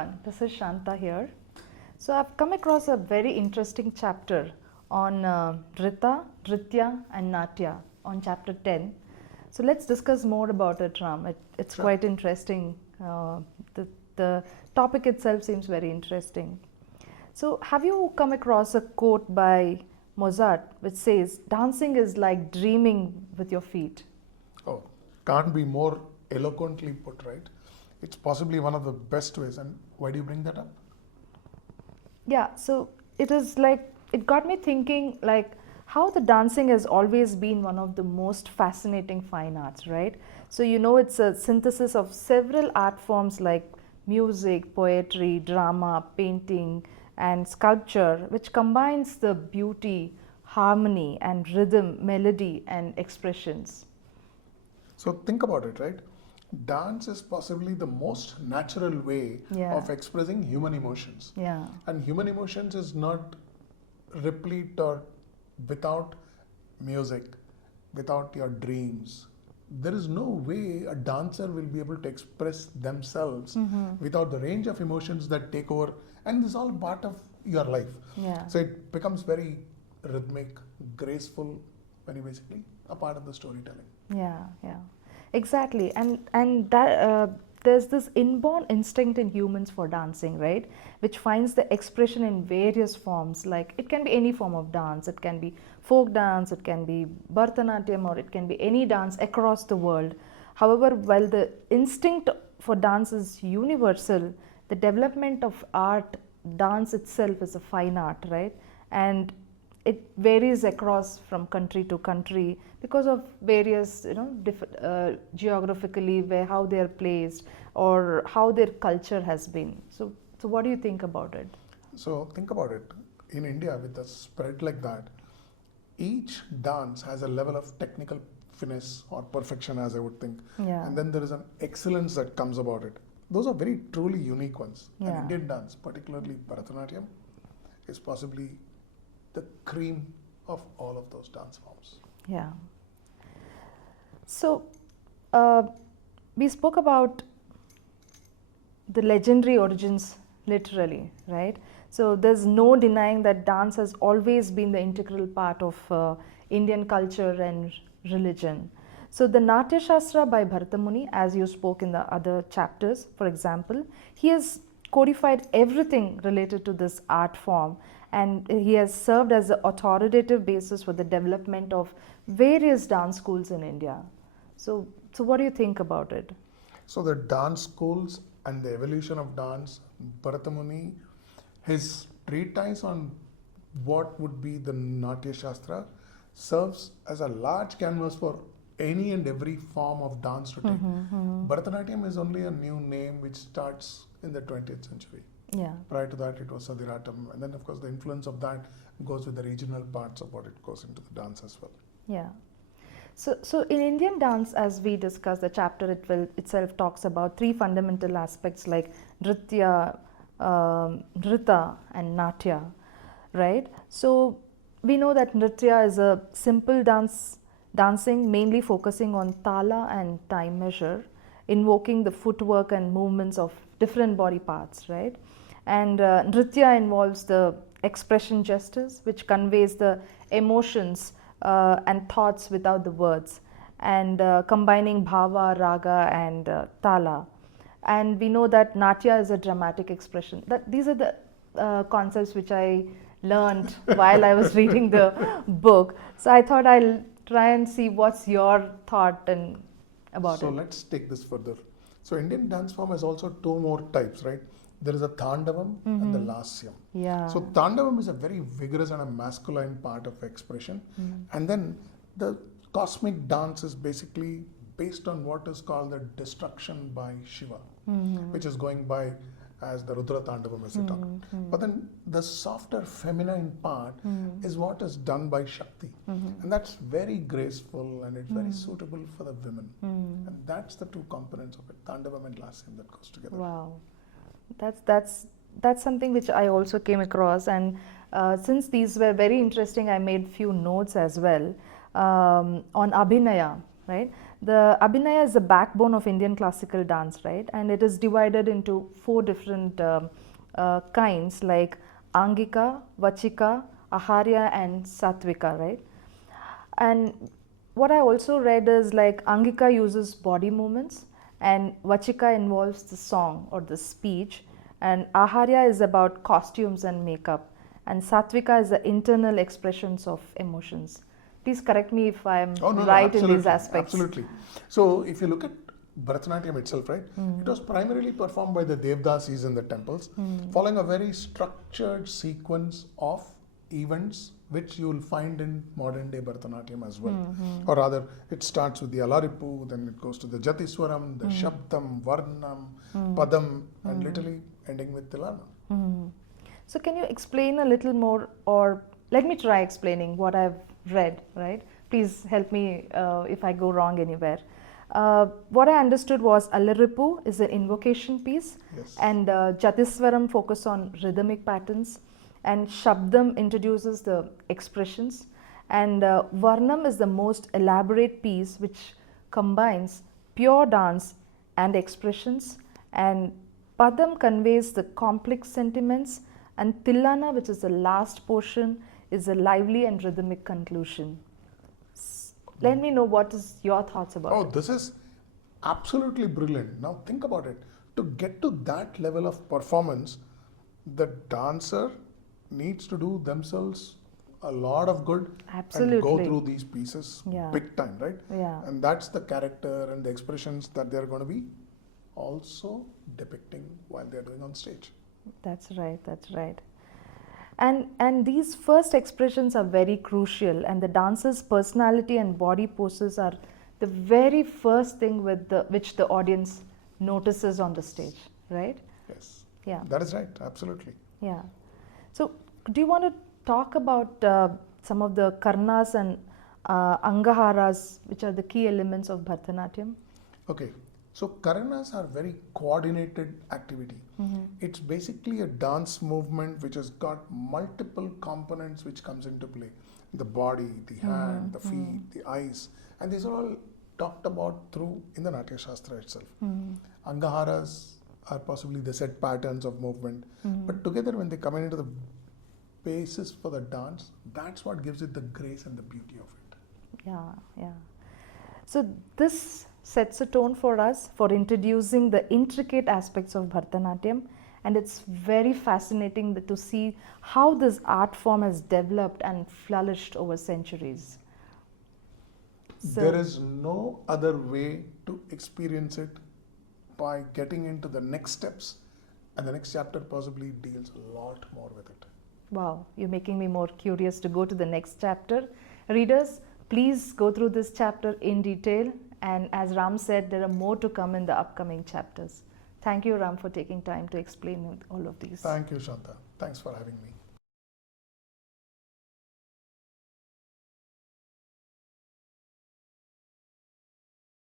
everyone. This is Shantha here. So I've come across a very interesting chapter on Nritta, Nrittya and Natya on chapter 10. So let's discuss more about it, Ram. It's Sure. quite interesting. The topic itself seems very interesting. So have you come across a quote by Mozart which says, dancing is like dreaming with your feet? Oh, can't be more eloquently put, right? It's possibly one of the best ways. And why do you bring that up? Yeah, so it is like, it got me thinking like how the dancing has always been one of the most fascinating fine arts, right? So it's a synthesis of several art forms like music, poetry, drama, painting and sculpture, which combines the beauty, harmony and rhythm, melody and expressions. So think about it, right? Dance is possibly the most natural way Yeah. of expressing human emotions. Yeah. And human emotions is not replete or without music, without your dreams. There is no way a dancer will be able to express themselves without the range of emotions that take over. And this is all part of your life. Yeah. So it becomes very rhythmic, graceful, very basically a part of the storytelling. Yeah, exactly. And that there's this inborn instinct in humans for dancing, right? Which finds the expression in various forms. Like it can be any form of dance. It can be folk dance. It can be Bharatanatyam, or it can be any dance across the world. However, while the instinct for dance is universal, the development of art, dance itself is a fine art, right? And it varies across from country to country because of various geographically how they are placed or how their culture has been. So what do you think about it? So think about it. In India, with a spread like that, each dance has a level of technical finesse or perfection, as I would think. Yeah. And then there is an excellence that comes about it. Those are very truly unique ones. And Yeah. Indian dance, particularly Bharatanatyam, is possibly the cream of all of those dance forms. Yeah. So we spoke about the legendary origins literally, right? So there's no denying that dance has always been the integral part of Indian culture and religion. So the Natya Shastra by Bharata Muni, as you spoke in the other chapters, for example, he has codified everything related to this art form, and he has served as the authoritative basis for the development of various dance schools in India. So what do you think about it? So the dance schools and the evolution of dance, Bharata Muni, his treatise on what would be the Natya Shastra serves as a large canvas for any and every form of dance to take. Bharatanatyam is only a new name which starts in the 20th century. Yeah. Prior to that, it was Sadiratam, and then of course the influence of that goes with the regional parts of what it goes into the dance as well. Yeah. So in Indian dance, as we discussed, the chapter itself talks about three fundamental aspects like Nrittya, Nritta and Natya, right? So we know that Nrittya is a simple dancing mainly focusing on tala and time measure, invoking the footwork and movements of different body parts, right? And Nrittya involves the expression gestures, which conveys the emotions and thoughts without the words, and combining bhava, raga and tala. And we know that Natya is a dramatic expression. These are the concepts which I learned while I was reading the book. So I thought I'll try and see what's your thought about it. So let's take this further. So Indian dance form has also two more types, right? There is a Tandavam and the Lasya. Yeah. So Tandavam is a very vigorous and a masculine part of expression. And then the cosmic dance is basically based on what is called the destruction by Shiva, which is going by as the Rudra Tandavam as we talk. But then the softer feminine part is what is done by Shakti. And that's very graceful and it's very suitable for the women. And that's the two components of it, Tandavam and Lasya, that goes together. Wow. That's something which I also came across, and since these were very interesting, I made few notes as well on abhinaya, right? The abhinaya is the backbone of Indian classical dance, right? And it is divided into 4 different kinds like angika, vachika, aharya, and satvika, right? And what I also read is like angika uses body movements, and vachika involves the song or the speech, and aharya is about costumes and makeup, and satvika is the internal expressions of emotions. Please correct me if I am Oh, no, no, right in these absolutely, aspects. absolutely. So if you look at Bharatanatyam itself, right, it was primarily performed by the Devdasis in the temples, following a very structured sequence of events which you will find in modern day Bharatanatyam as well. Or rather, it starts with the Alaripu, then it goes to the Jatiswaram, the Shabdam, Varnam, Padam, and literally ending with Tilana. So can you explain a little more, or let me try explaining what I've read, right? Please help me if I go wrong anywhere. What I understood was Alaripu is an invocation piece, Yes. and Jatiswaram focus on rhythmic patterns, and Shabdam introduces the expressions, and Varnam is the most elaborate piece which combines pure dance and expressions, and Padam conveys the complex sentiments, and Tillana, which is the last portion, is a lively and rhythmic conclusion. Let me know what is your thoughts about Oh, it. this is absolutely brilliant. Now think about it. To get to that level of performance, the dancer needs to do themselves a lot of good and go Absolutely. through these pieces Yeah. big time, right? Yeah. And that's the character and the expressions that they're going to be also depicting while they're doing on stage. That's right, that's right. And these first expressions are very crucial, and the dancer's personality and body poses are the very first thing which the audience notices on the stage, right? Yes. Yeah, That is right, absolutely. yeah. So, do you want to talk about some of the karnas and angaharas, which are the key elements of Bharatanatyam? Okay, so Karanas are very coordinated activity. It's basically a dance movement which has got multiple components which comes into play. The body, the hand, the feet, the eyes, and these are all talked about through in the Natya Shastra itself. Angaharas are possibly the set patterns of movement, but together when they come into the basis for the dance, that's what gives it the grace and the beauty of it. Yeah, yeah. So this sets a tone for us for introducing the intricate aspects of Bharatanatyam, and it's very fascinating to see how this art form has developed and flourished over centuries. So, There is no other way to experience it by getting into the next steps, and the next chapter possibly deals a lot more with it. wow, you're making me more curious to go to the next chapter. Readers, please go through this chapter in detail, and as Ram said, there are more to come in the upcoming chapters. Thank you, Ram, for taking time to explain all of these. Thank you, Shantha. Thanks for having me.